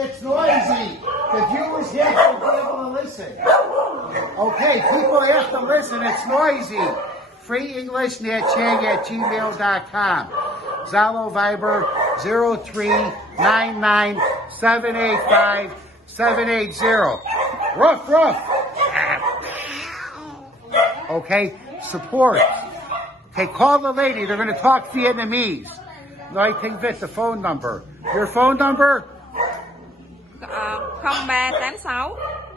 It's noisy. The viewers have to be able to listen. Okay, people have to listen. It's noisy. FreeEnglishNetChang@gmail.com. Zalo Viber 0399785780. Ruff, ruff. Okay, support. Okay, call the lady. They're going to talk Vietnamese. Nói tiếng Việt, the phone number. Your phone number? 0386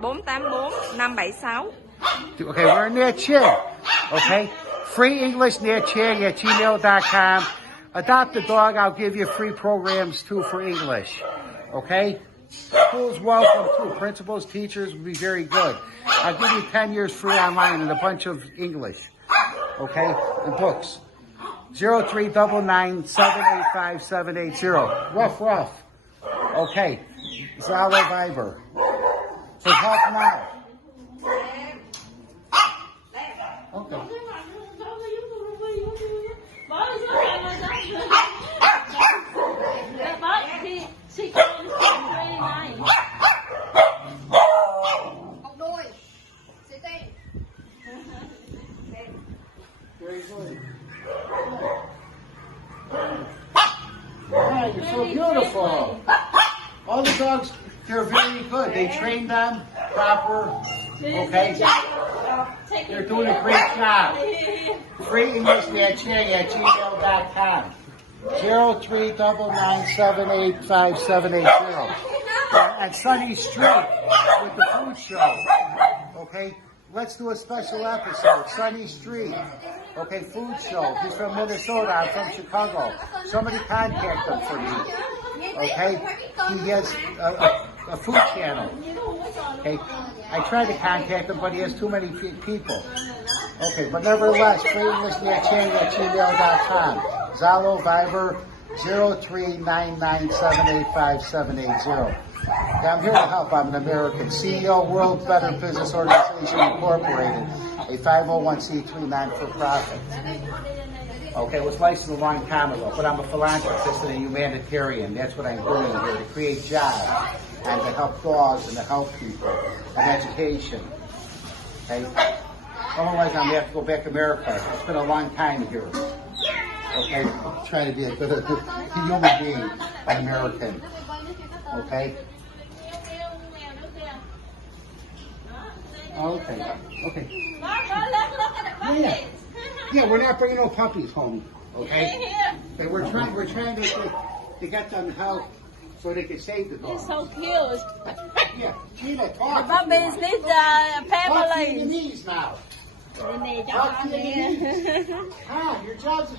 484 576. Okay, we're in Nha Trang. Okay, FreeEnglishNetChang@gmail.com. Adopt a dog. I'll give you free programs too for English. Okay? Schools welcome too. Principals, teachers will be very good. I'll give you 10 years free online and a bunch of English. Okay? And books. 0399785780. Ruff, ruff. Okay. Zalo Viber. So help now. Okay. Very good. Oh, you're so beautiful. All the dogs, they're very good. They train them proper. Okay? They're doing a great job. FreeEnglishNetChang@gmail.com. 0399785780. At Sunny Street with the food show. Okay? Let's do a special episode. Sunny Street. Okay, food show. He's from Minnesota. I'm from Chicago. Somebody contact him for me. Okay? He has a food channel. Okay? I tried to contact him, but he has too many people. Okay, but nevertheless, FreeEnglishNetChang@gmail.com. Zalo Viber 0399785780. Yeah, I'm here to help. I'm an American CEO, World Better Business Organization Incorporated, a 501c3 non-for-profit. Okay, it was licensed a long time ago, but I'm a philanthropist and a humanitarian. That's what I'm doing here, to create jobs and to help dogs and to help people and education. Okay? Otherwise, I'm going to have to go back to America. It's been a long time here. Okay? I'm trying to be a good human being, an American. Okay? Okay. Okay. Yeah, we're not bringing no puppies home. Okay? Okay, we're trying to get them help so they can save the dogs. It's so cute. Yeah, Gina, talk. Puppies need Talk family. Vietnamese now. They need Talk Vietnamese. Ah, your job's